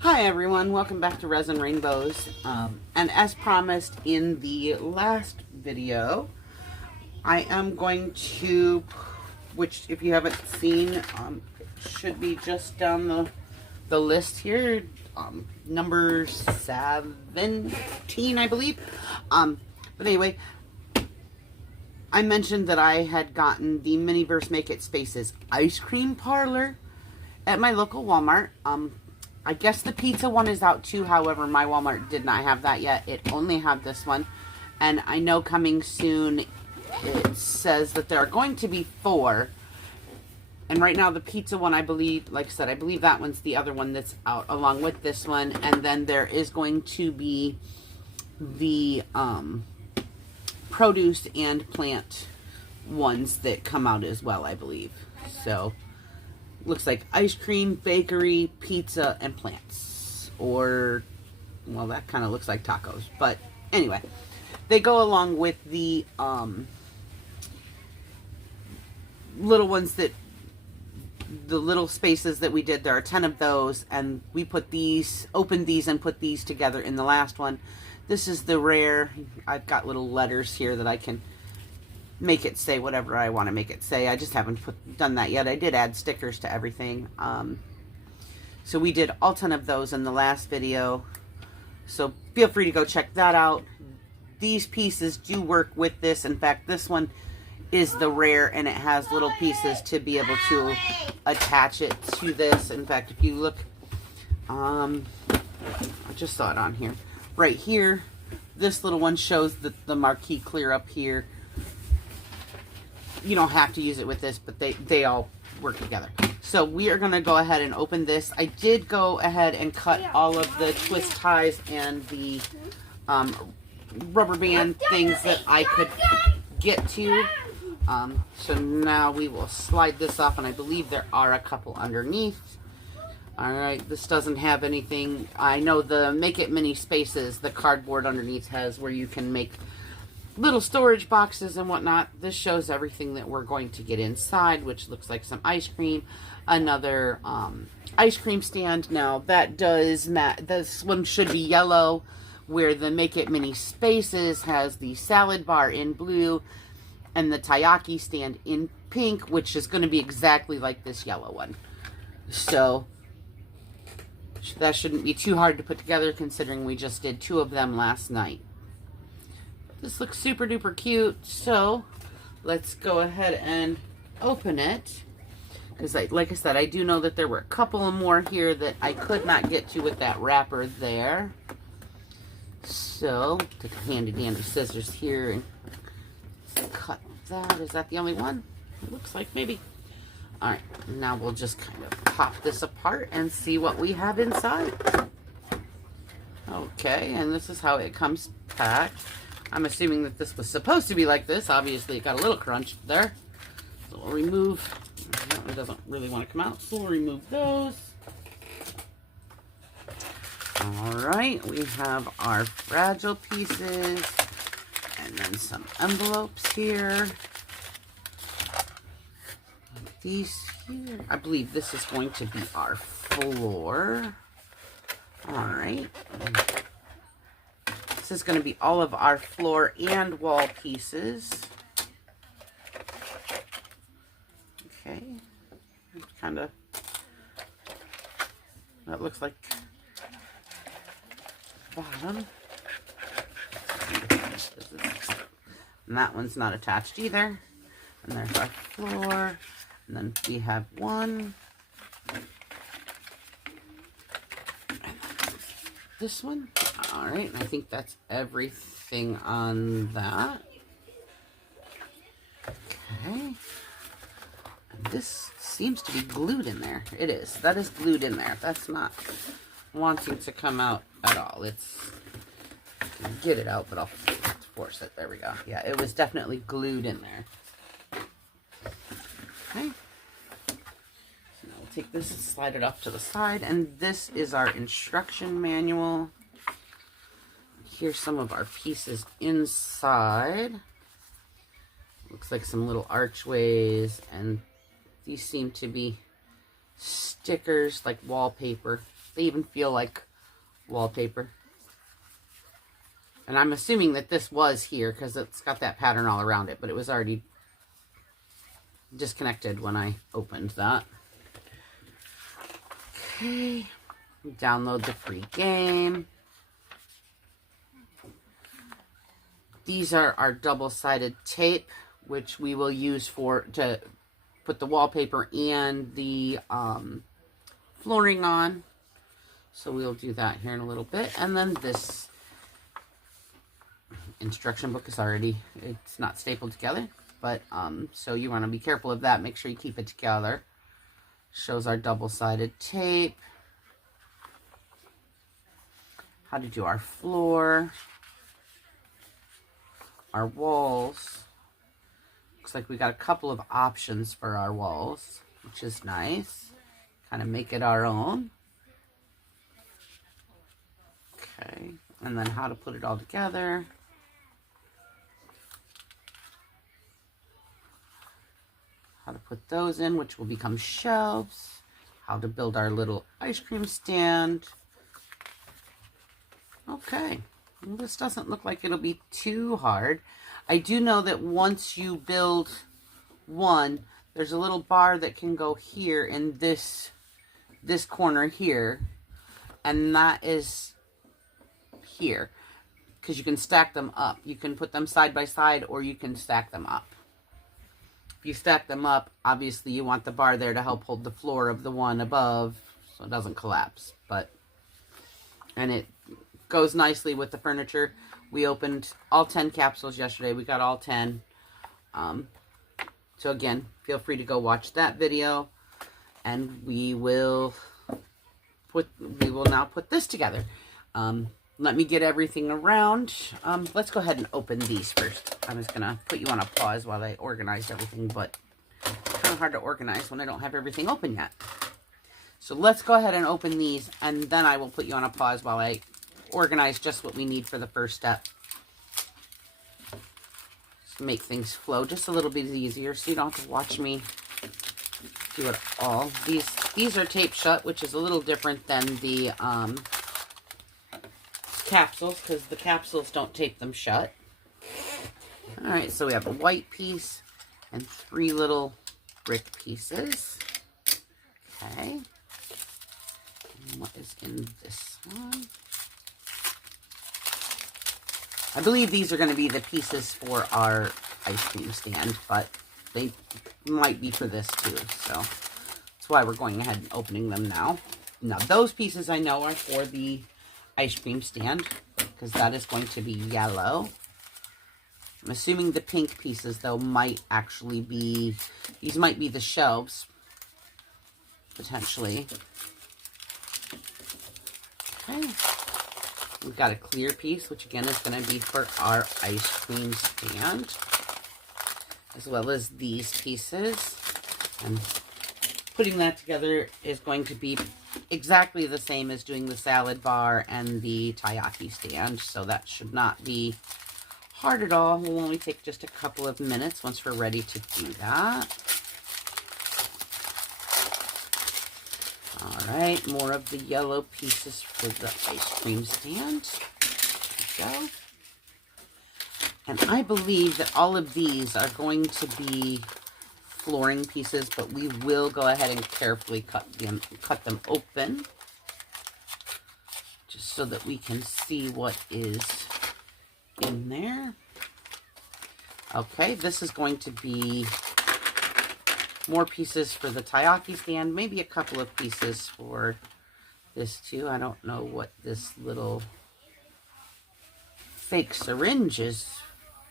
Hi everyone, welcome back to Resin Rainbows. And as promised in the last video, I am going to, which if you haven't seen, it should be just down the list here, number 17, I believe. But anyway, I mentioned that I had gotten the Miniverse Make It Spaces ice cream parlor at my local Walmart. I guess the pizza one is out too. However, my Walmart did not have that yet. It only had this one. And I know coming soon, it says that there are going to be 4. And right now the pizza one, I believe, like I said, I believe that one's the other one that's out along with this one. And then there is going to be the produce and plant ones that come out as well, I believe. So looks like ice cream, bakery, pizza, and plants. Or, well, that kind of looks like tacos. But anyway, they go along with the little ones that, the little spaces that we did. There are 10 of those, and we put these, opened these and put these together in the last one. This is the rare. I've got little letters here that I can make it say whatever I want to make it say. I just haven't done that yet. I did add stickers to everything. So we did all 10 of those in the last video. So feel free to go check that out. These pieces do work with this. In fact, this one is the rare, and it has little pieces to be able to attach it to this. In fact, if you look, I just saw it on here. Right here, this little one shows the marquee clear up here. You don't have to use it with this, but they all work together. So we are going to go ahead and open this. I did go ahead and cut all of the twist ties and the rubber band things that I could get to. So now we will slide this off, and I believe there are a couple underneath. Alright, this doesn't have anything. I know the Make It Mini Spaces, the cardboard underneath has where you can make little storage boxes and whatnot. This shows everything that we're going to get inside, which looks like some ice cream, another ice cream stand. Now that does this one should be yellow, where the Make It Mini Spaces has the salad bar in blue and the taiyaki stand in pink, which is going to be exactly like this yellow one. So that shouldn't be too hard to put together, considering we just did 2 of them last night. This looks super duper cute, so let's go ahead and open it. Because like I said, I do know that there were a couple more here that I could not get to with that wrapper there. So, take a handy dandy scissors here and cut that. Is that the only one? It looks like maybe. Alright, now we'll just kind of pop this apart and see what we have inside. Okay, and this is how it comes packed. I'm assuming that this was supposed to be like this. Obviously, it got a little crunch there. So we'll remove, it doesn't really want to come out, so we'll remove those. Alright, we have our fragile pieces, and then some envelopes here. These here, I believe this is going to be our floor. Alright. This is going to be all of our floor and wall pieces. Okay. Kind of, that looks like bottom. And that one's not attached either. And there's our floor. And then we have one. This one. All right, I think that's everything on that. Okay. And this seems to be glued in there. It is. That is glued in there. That's not wanting to come out at all. It's, get it out, but I'll force it. There we go. Yeah, it was definitely glued in there. Okay. So now we'll take this and slide it off to the side. And this is our instruction manual. Here's some of our pieces inside. Looks like some little archways, and these seem to be stickers, like wallpaper. They even feel like wallpaper. And I'm assuming that this was here because it's got that pattern all around it, but it was already disconnected when I opened that. Okay, download the free game. These are our double-sided tape, which we will use to put the wallpaper and the flooring on. So we'll do that here in a little bit. And then this instruction book is it's not stapled together, but so you want to be careful of that. Make sure you keep it together. Shows our double-sided tape, how to do our floor, our walls. Looks like we got a couple of options for our walls, which is nice. Kind of make it our own. Okay, and then how to put it all together. How to put those in, which will become shelves. How to build our little ice cream stand. Okay, well, this doesn't look like it'll be too hard. I do know that once you build one, there's a little bar that can go here in this corner here, and that is here, because you can stack them up. You can put them side by side, or you can stack them up. If you stack them up, obviously you want the bar there to help hold the floor of the one above so it doesn't collapse. And it goes nicely with the furniture. We opened all 10 capsules yesterday. We got all 10. So again, feel free to go watch that video, and we will now put this together. Let me get everything around. Let's go ahead and open these first. I'm just gonna put you on a pause while I organize everything, but it's kind of hard to organize when I don't have everything open yet. So let's go ahead and open these, and then I will put you on a pause while I organize just what we need for the first step. Just make things flow just a little bit easier so you don't have to watch me do it all. These are taped shut, which is a little different than the capsules, because the capsules don't tape them shut. All right, so we have a white piece and 3 little brick pieces. Okay. And what is in this one? I believe these are going to be the pieces for our ice cream stand, but they might be for this too. So that's why we're going ahead and opening them now. Now those pieces I know are for the ice cream stand, because that is going to be yellow. I'm assuming the pink pieces though might actually be, these might be the shelves potentially. Okay, we've got a clear piece, which again is going to be for our ice cream stand, as well as these pieces. And putting that together is going to be exactly the same as doing the salad bar and the taiyaki stand, so that should not be hard at all. It will only take just a couple of minutes once we're ready to do that. All right, more of the yellow pieces for the ice cream stand. There we go. And I believe that all of these are going to be flooring pieces, but we will go ahead and carefully cut them open just so that we can see what is in there. Okay, this is going to be more pieces for the taiyaki stand, maybe a couple of pieces for this too. I don't know what this little fake syringe is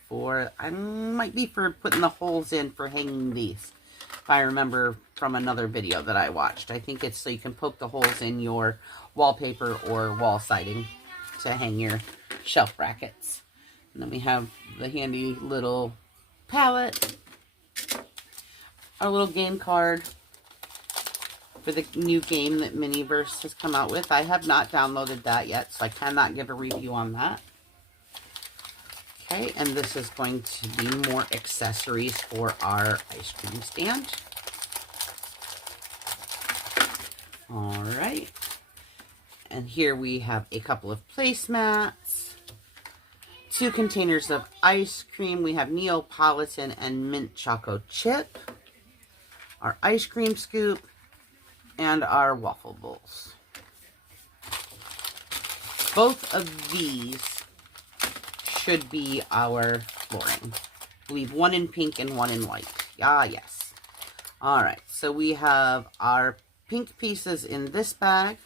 for. I might be for putting the holes in for hanging these, if I remember from another video that I watched. I think it's so you can poke the holes in your wallpaper or wall siding to hang your shelf brackets. And then we have the handy little palette, our little game card for the new game that Miniverse has come out with. I have not downloaded that yet, so I cannot give a review on that. Okay, and this is going to be more accessories for our ice cream stand. All right, And here we have a couple of placemats, 2 containers of ice cream. We have Neapolitan and mint choco chip, our ice cream scoop, and our waffle bowls. Both of these should be our flooring. I believe one in pink and one in white. Ah, yes. All right, so we have our pink pieces in this bag,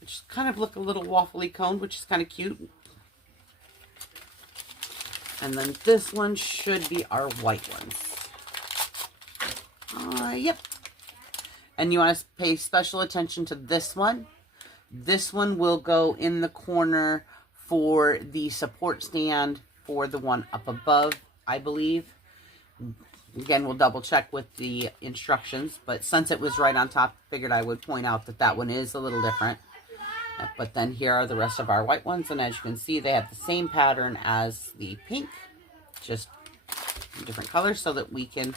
which kind of look a little waffly coned, which is kind of cute. And then this one should be our white ones. Yep. And you want to pay special attention to this one. This one will go in the corner for the support stand for the one up above, I believe. Again, we'll double check with the instructions, but since it was right on top, figured I would point out that that one is a little different. But then here are the rest of our white ones, and as you can see, they have the same pattern as the pink, just different colors so that we can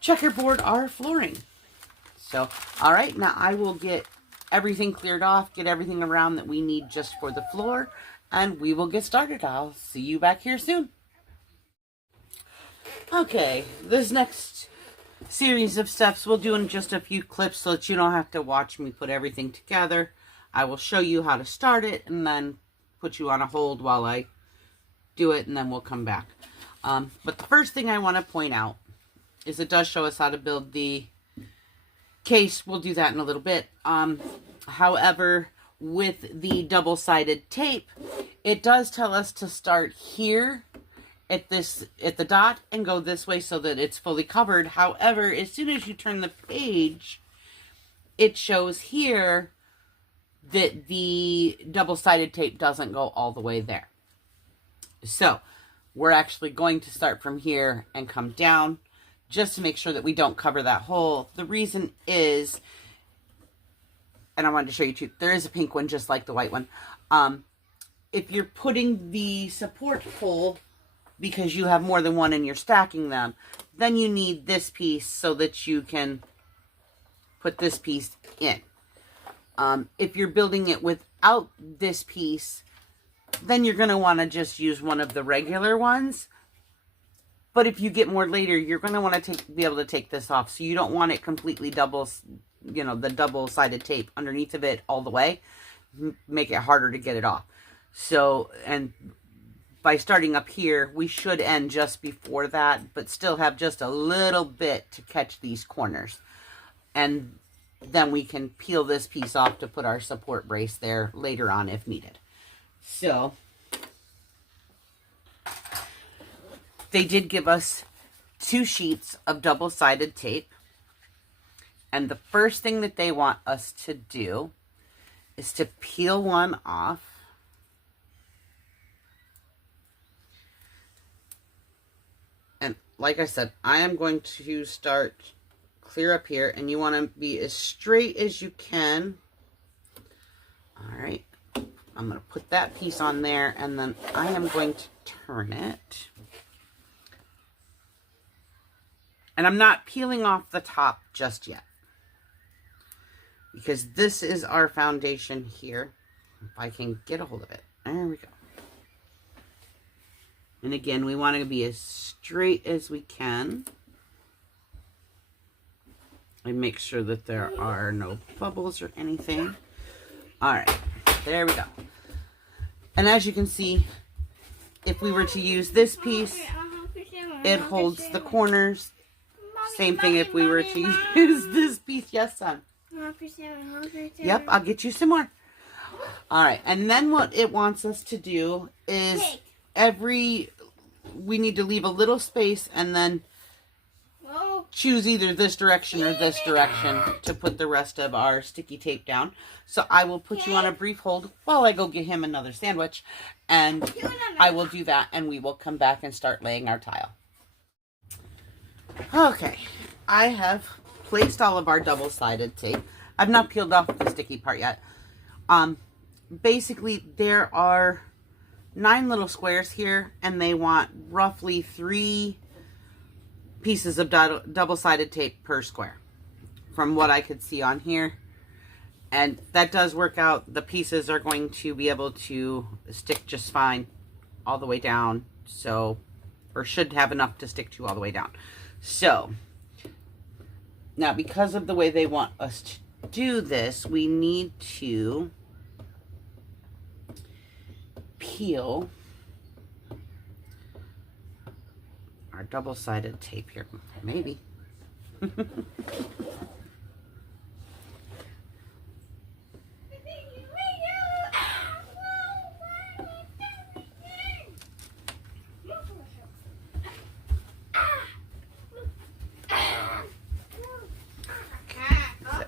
checkerboard our flooring. So, all right, now I will get everything cleared off, get everything around that we need just for the floor, and we will get started. I'll see you back here soon. Okay, this next series of steps we'll do in just a few clips so that you don't have to watch me put everything together. I will show you how to start it and then put you on a hold while I do it, and then we'll come back. But the first thing I want to point out is it does show us how to build the case. We'll do that in a little bit. However, with the double-sided tape, it does tell us to start here at the dot and go this way so that it's fully covered. However, as soon as you turn the page, it shows here that the double-sided tape doesn't go all the way there. So we're actually going to start from here and come down just to make sure that we don't cover that hole. The reason is, and I wanted to show you too, there is a pink one just like the white one. If you're putting the support pole, because you have more than one and you're stacking them, then you need this piece so that you can put this piece in. If you're building it without this piece, then you're going to want to just use one of the regular ones. But if you get more later, you're going to want to be able to take this off. So you don't want it completely double, the double-sided tape underneath of it all the way. Make it harder to get it off. So, and by starting up here, we should end just before that, but still have just a little bit to catch these corners. And then we can peel this piece off to put our support brace there later on if needed. So, they did give us 2 sheets of double-sided tape. And the first thing that they want us to do is to peel one off. And like I said, I am going to start clear up here, and you want to be as straight as you can. All right. I'm going to put that piece on there, and then I am going to turn it. And I'm not peeling off the top just yet, because this is our foundation here. If I can get a hold of it. There we go. And again, we want to be as straight as we can. And make sure that there are no bubbles or anything. All right, there we go. And as you can see, if we were to use this piece, it holds the corners. Same thing if we were to use this piece. Yes, son? Yep, I'll get you some more. All right, and then what it wants us to do is we need to leave a little space and then choose either this direction or this direction to put the rest of our sticky tape down. So I will put you on a brief hold while I go get him another sandwich, and I will do that, and we will come back and start laying our tile. Okay, I have placed all of our double-sided tape. I've not peeled off the sticky part yet. Basically, there are 9 little squares here, and they want roughly 3 pieces of double-sided tape per square, from what I could see on here. And that does work out. The pieces are going to be able to stick just fine all the way down. So, or should have enough to stick to all the way down. So, now because of the way they want us to do this, we need to peel our double-sided tape here. Maybe.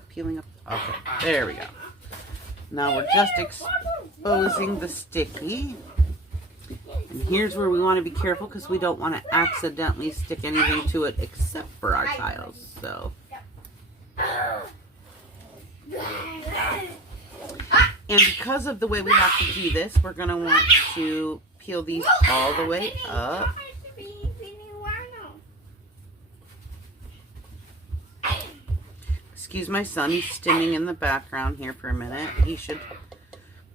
Peeling up. Okay, there we go. Now we're just exposing the sticky. And here's where we want to be careful because we don't want to accidentally stick anything to it except for our tiles. So. And because of the way we have to do this, we're going to want to peel these all the way up. Excuse my son, he's stimming in the background here for a minute. He should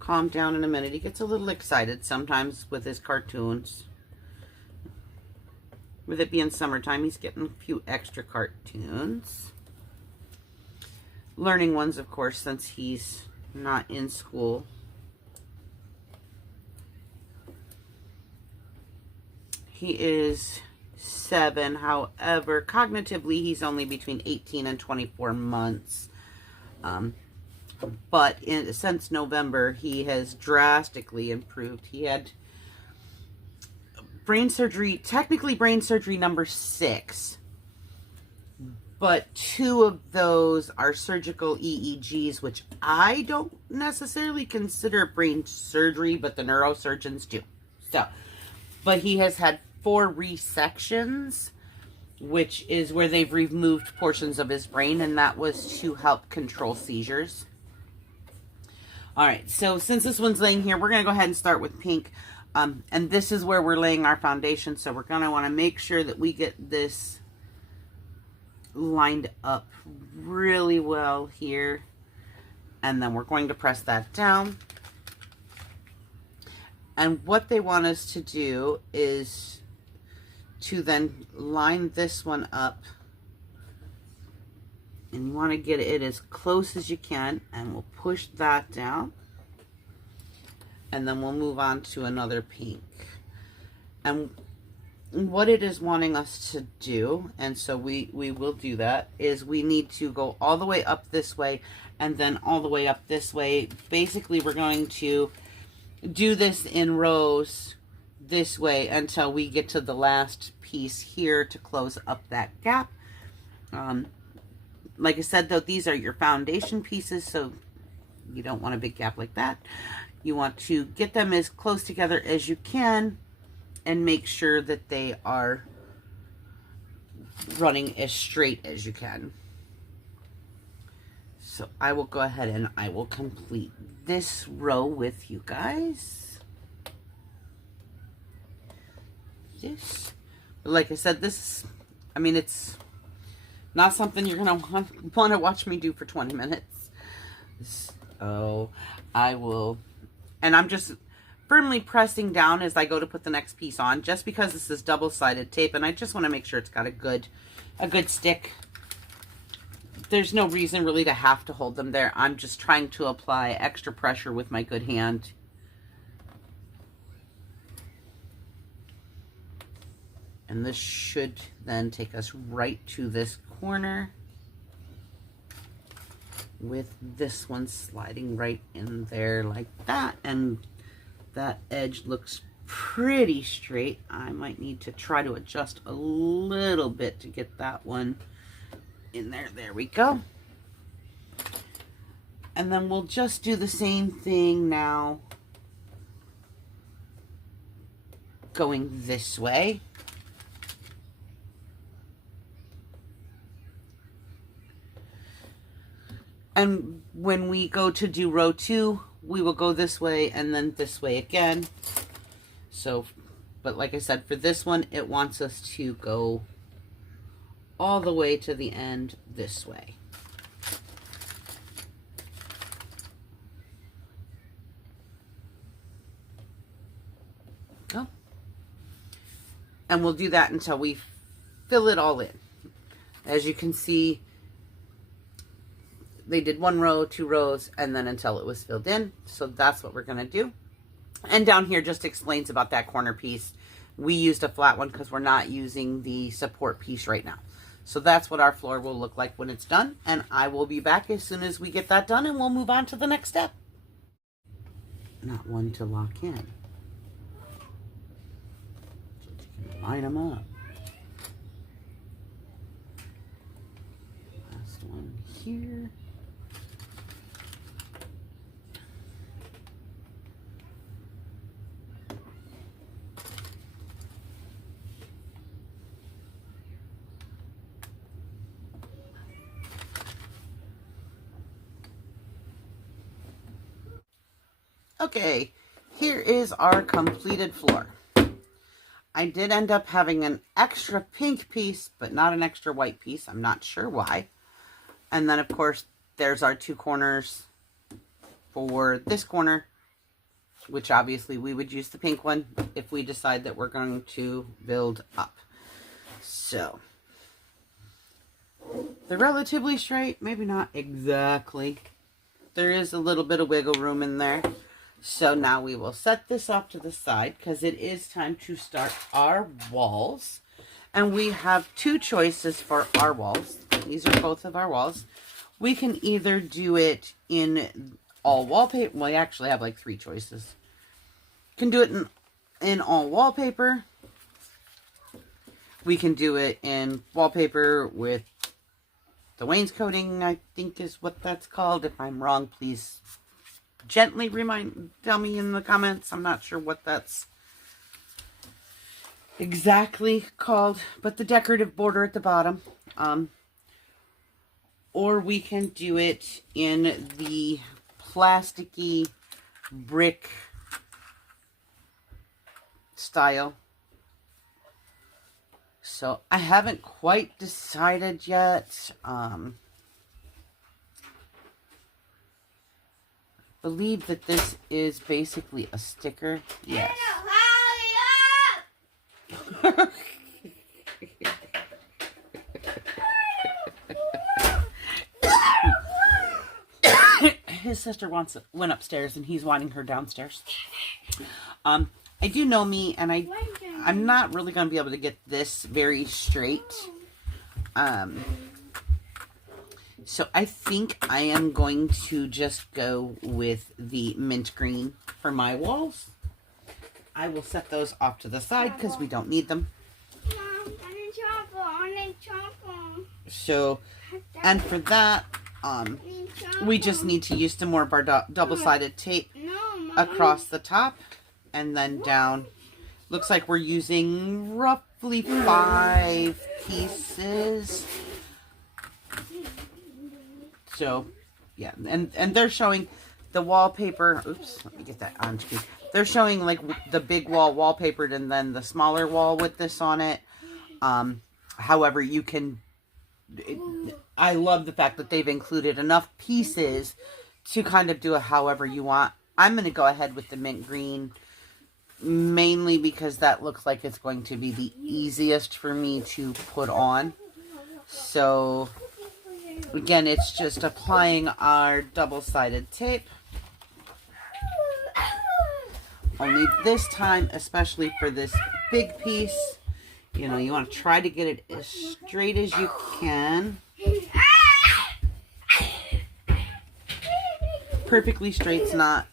calm down in a minute. He gets a little excited sometimes with his cartoons. With it being summertime, he's getting a few extra cartoons. Learning ones, of course, since he's not in school. He is 7, however, cognitively he's only between 18 and 24 months. But since November, he has drastically improved. He had brain surgery, technically brain surgery number 6. But 2 of those are surgical EEGs, which I don't necessarily consider brain surgery, but the neurosurgeons do. So, but he has had 4 resections, which is where they've removed portions of his brain, and that was to help control seizures. All right, so since this one's laying here, we're going to go ahead and start with pink. And this is where we're laying our foundation, so we're going to want to make sure that we get this lined up really well here. And then we're going to press that down. And what they want us to do is to then line this one up, and you want to get it as close as you can, and we'll push that down, and then we'll move on to another pink. And what it is wanting us to do, and so we will do that, is we need to go all the way up this way and then all the way up this way. Basically, we're going to do this in rows this way until we get to the last piece here to close up that gap. Like I said, though, these are your foundation pieces, so you don't want a big gap like that. You want to get them as close together as you can and make sure that they are running as straight as you can. So I will go ahead and I will complete this row with you guys. This, like I said, this, I mean, it's not something you're going to want to watch me do for 20 minutes. So I will, and I'm just firmly pressing down as I go to put the next piece on, just because this is double-sided tape, and I just want to make sure it's got a good stick. There's no reason really to have to hold them there. I'm just trying to apply extra pressure with my good hand. And this should then take us right to this corner, with this one sliding right in there like that. And that edge looks pretty straight. I might need to try to adjust a little bit to get that one in there. There we go. And then we'll just do the same thing now going this way. And when we go to do row 2, we will go this way and then this way again. So, but like I said, for this one, it wants us to go all the way to the end this way. And we'll do that until we fill it all in. As you can see, they did 1 row, 2 rows, and then until it was filled in. So that's what we're going to do. And down here just explains about that corner piece. We used a flat one because we're not using the support piece right now. So that's what our floor will look like when it's done. And I will be back as soon as we get that done, and we'll move on to the next step. Not one to lock in. So you can line them up. Last one here. Okay, here is our completed floor. I did end up having an extra pink piece, but not an extra white piece. I'm not sure why. And then, of course, there's our 2 corners for this corner, which obviously we would use the pink one if we decide that we're going to build up. So, they're relatively straight, maybe not exactly. There is a little bit of wiggle room in there. So now we will set this off to the side because it is time to start our walls. And we have 2 choices for our walls. These are both of our walls. We can either do it in all wallpaper. Well, we actually have like 3 choices. You can do it in all wallpaper. We can do it in wallpaper with the wainscoting, I think is what that's called. If I'm wrong, please gently tell me in the comments. I'm not sure what that's exactly called, but the decorative border at the bottom. Or we can do it in the plasticky brick style. So I haven't quite decided yet. Believe that this is basically a sticker. Yes. His sister went upstairs and he's wanting her downstairs. I do know me, and I'm not really going to be able to get this very straight. So I think I am going to just go with the mint green for my walls. I will set those off to the side because we don't need them. So, and for that, we just need to use some more of our double-sided tape across the top and then down. Looks like we're using roughly 5 pieces. So, yeah, and they're showing the wallpaper. Oops, let me get that on screen. They're showing like the big wall wallpapered and then the smaller wall with this on it. However, you can. I love the fact that they've included enough pieces to kind of do it however you want. I'm going to go ahead with the mint green, mainly because that looks like it's going to be the easiest for me to put on. So, again, it's just applying our double-sided tape. Only this time, especially for this big piece, you know, you want to try to get it as straight as you can. Perfectly straight's not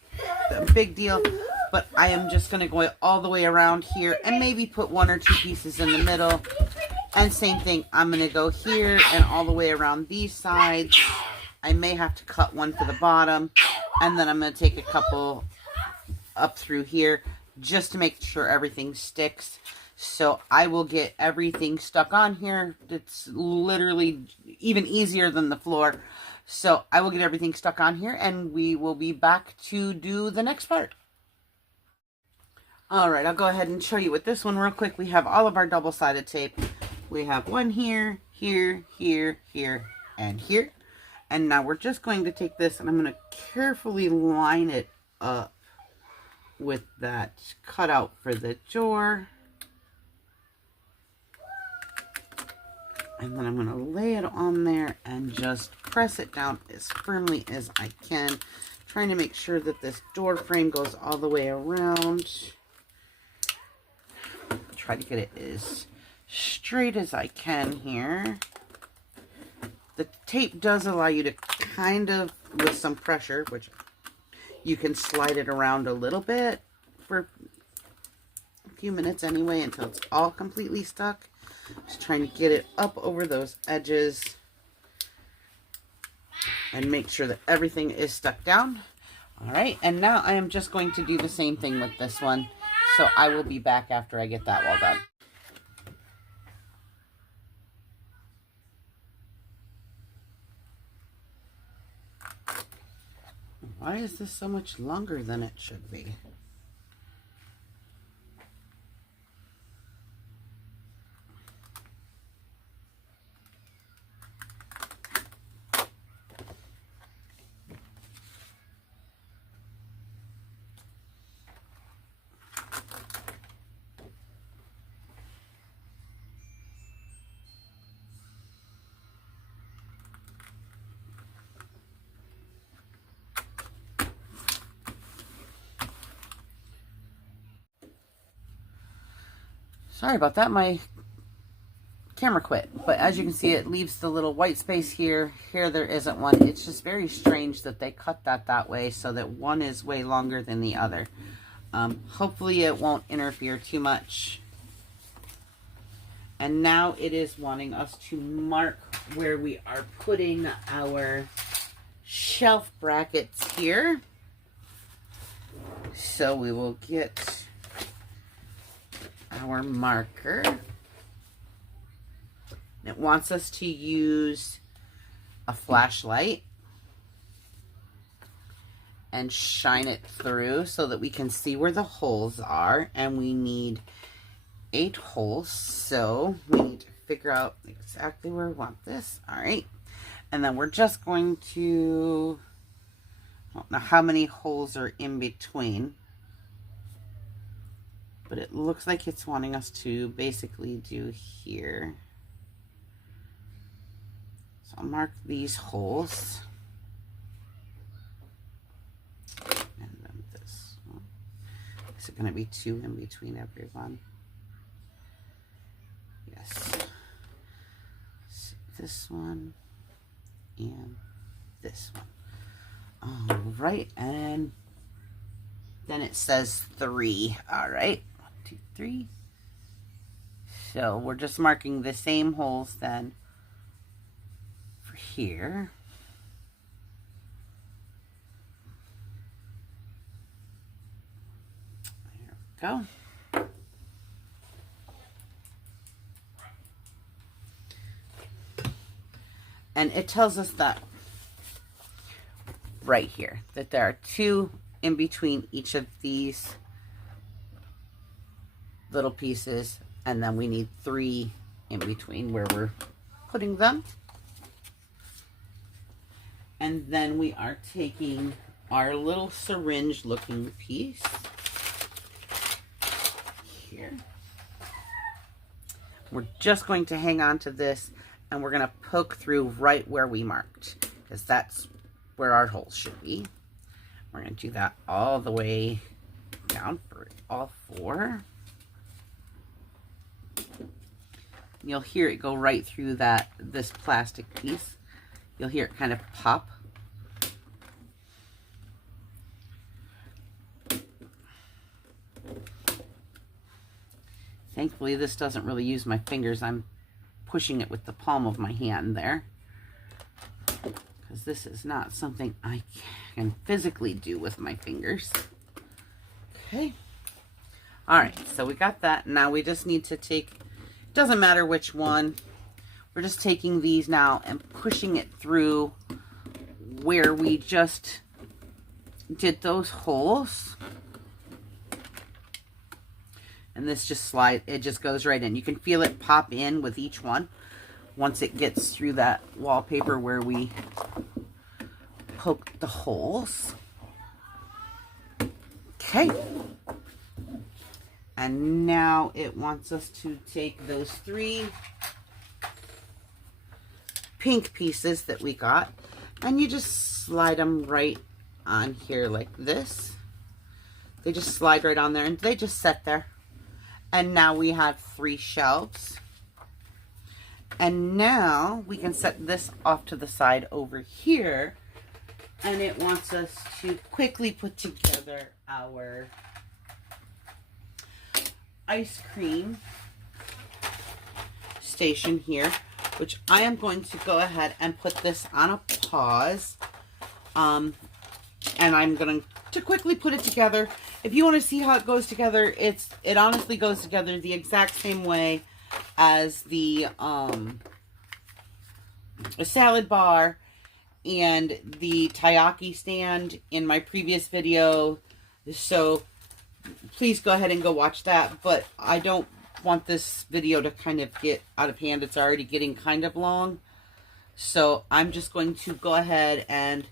a big deal, but I am just going to go all the way around here and maybe put 1 or 2 pieces in the middle. And same thing, I'm going to go here and all the way around these sides. I may have to cut one for the bottom, and then I'm going to take a couple up through here just to make sure everything sticks. So I will get everything stuck on here. It's literally even easier than the floor. So I will get everything stuck on here and we will be back to do the next part. All right, I'll go ahead and show you with this one real quick. We have all of our double-sided tape. We have one here, here, here, here, and here. And now we're just going to take this and I'm going to carefully line it up with that cutout for the door. And then I'm going to lay it on there and just press it down as firmly as I can. Trying to make sure that this door frame goes all the way around. Try to get it as straight as I can here. The tape does allow you to kind of, with some pressure, which you can slide it around a little bit for a few minutes anyway until it's all completely stuck. Just trying to get it up over those edges and make sure that everything is stuck down. All right, and now I am just going to do the same thing with this one. So I will be back after I get that all done. Why is this so much longer than it should be? Sorry about that, my camera quit. But as you can see, it leaves the little white space here. Here there isn't one. It's just very strange that they cut that way so that one is way longer than the other. Hopefully it won't interfere too much. And now it is wanting us to mark where we are putting our shelf brackets here. So we will get our marker. It wants us to use a flashlight and shine it through so that we can see where the holes are, and we need 8 holes, so we need to figure out exactly where we want this. All right, and then we're just going to, I don't know how many holes are in between, but it looks like it's wanting us to basically do here. So I'll mark these holes. And then this one. Is it going to be 2 in between everyone? Yes. So this one and this one. All right, and then it says 3. All right. 1, 2, 3. So we're just marking the same holes then for here. There we go. And it tells us that right here, that there are 2 in between each of these little pieces, and then we need 3 in between where we're putting them. And then we are taking our little syringe looking piece here. We're just going to hang on to this, and we're going to poke through right where we marked, because that's where our holes should be. We're going to do that all the way down for all 4. You'll hear it go right through this plastic piece. You'll hear it kind of pop. Thankfully, this doesn't really use my fingers. I'm pushing it with the palm of my hand there, because this is not something I can physically do with my fingers. Okay. All right, so we got that. Now we just need to take, doesn't matter which one, we're just taking these now and pushing it through where we just did those holes. And this just slides, it just goes right in. You can feel it pop in with each one once it gets through that wallpaper where we poked the holes. Okay. And now it wants us to take those 3 pink pieces that we got, and you just slide them right on here like this. They just slide right on there and they just sit there. And now we have 3 shelves. And now we can set this off to the side over here, and it wants us to quickly put together our ice cream station here, which I am going to go ahead and put this on a pause. And I'm going to quickly put it together. If you want to see how it goes together, it honestly goes together the exact same way as the a salad bar and the taiyaki stand in my previous video. So please go ahead and go watch that. But I don't want this video to kind of get out of hand. It's already getting kind of long. So I'm just going to go ahead and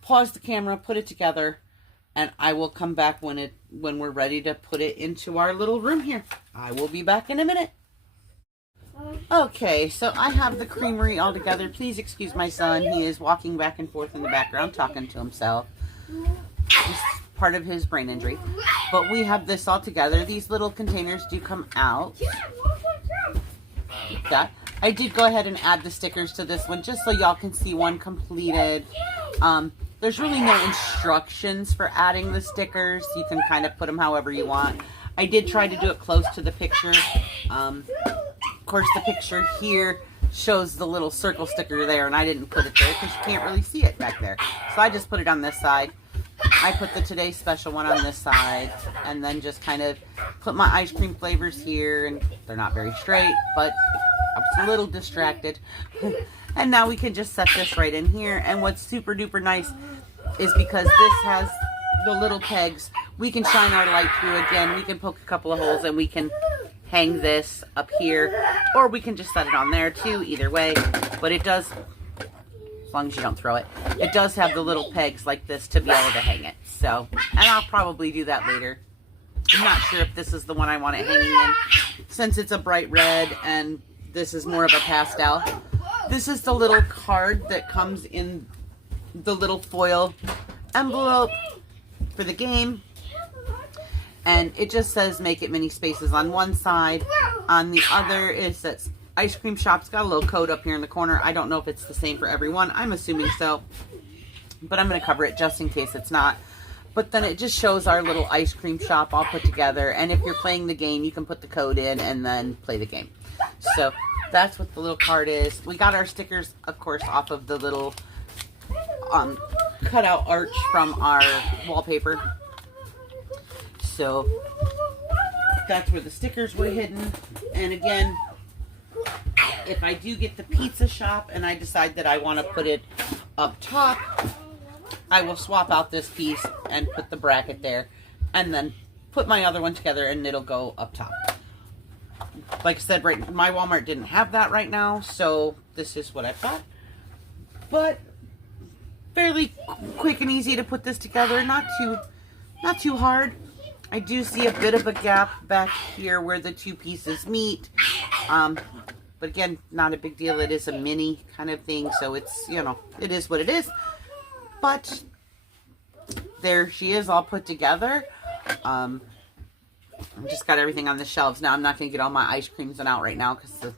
pause the camera, put it together, and I will come back when we're ready to put it into our little room here. I will be back in a minute. Okay, so I have the creamery all together. Please excuse my son. He is walking back and forth in the background talking to himself. It's part of his brain injury. But we have this all together. These little containers do come out. Like that. I did go ahead and add the stickers to this one just so y'all can see one completed. There's really no instructions for adding the stickers. You can kind of put them however you want. I did try to do it close to the picture. Of course, the picture here shows the little circle sticker there, and I didn't put it there because you can't really see it back there. So I just put it on this side. I put the Today's Special one on this side, and then just kind of put my ice cream flavors here, and they're not very straight, but I was a little distracted. And now we can just set this right in here. And what's super duper nice is because this has the little pegs, we can shine our light through. Again, we can poke a couple of holes and we can hang this up here, or we can just set it on there too, either way. But it does, as long as you don't throw it, it does have the little pegs like this to be able to hang it. So, and I'll probably do that later. I'm not sure if this is the one I want it hanging in, since it's a bright red and this is more of a pastel. This is the little card that comes in the little foil envelope for the game. And it just says Make It Mini Spaces on one side. On the other, it says Ice Cream Shop's got a little code up here in the corner. I don't know if it's the same for everyone. I'm assuming so. But I'm going to cover it just in case it's not. But then it just shows our little ice cream shop all put together. And if you're playing the game, you can put the code in and then play the game. So that's what the little card is. We got our stickers, of course, off of the little cutout arch from our wallpaper. So that's where the stickers were hidden. And again, if I do get the pizza shop and I decide that I want to put it up top, I will swap out this piece and put the bracket there and then put my other one together and it'll go up top. Like I said, my Walmart didn't have that right now, so this is what I've got. But fairly quick and easy to put this together. Not too hard. I do see a bit of a gap back here where the two pieces meet. But again, not a big deal. It is a mini kind of thing, so it's, you know, it is what it is. But there she is, all put together. I've just got everything on the shelves now. I'm not going to get all my ice creams out right now because the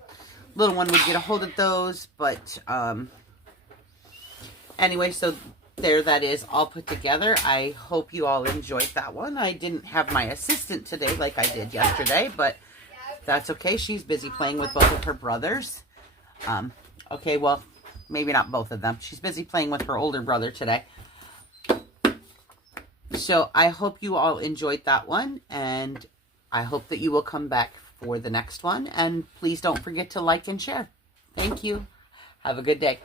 little one would get a hold of those. But anyway, so there that is, all put together. I hope you all enjoyed that one. I didn't have my assistant today like I did yesterday, but that's okay. She's busy playing with both of her brothers. Okay, well, maybe not both of them. She's busy playing with her older brother today. So I hope you all enjoyed that one, and I hope that you will come back for the next one. And please don't forget to like and share. Thank you. Have a good day.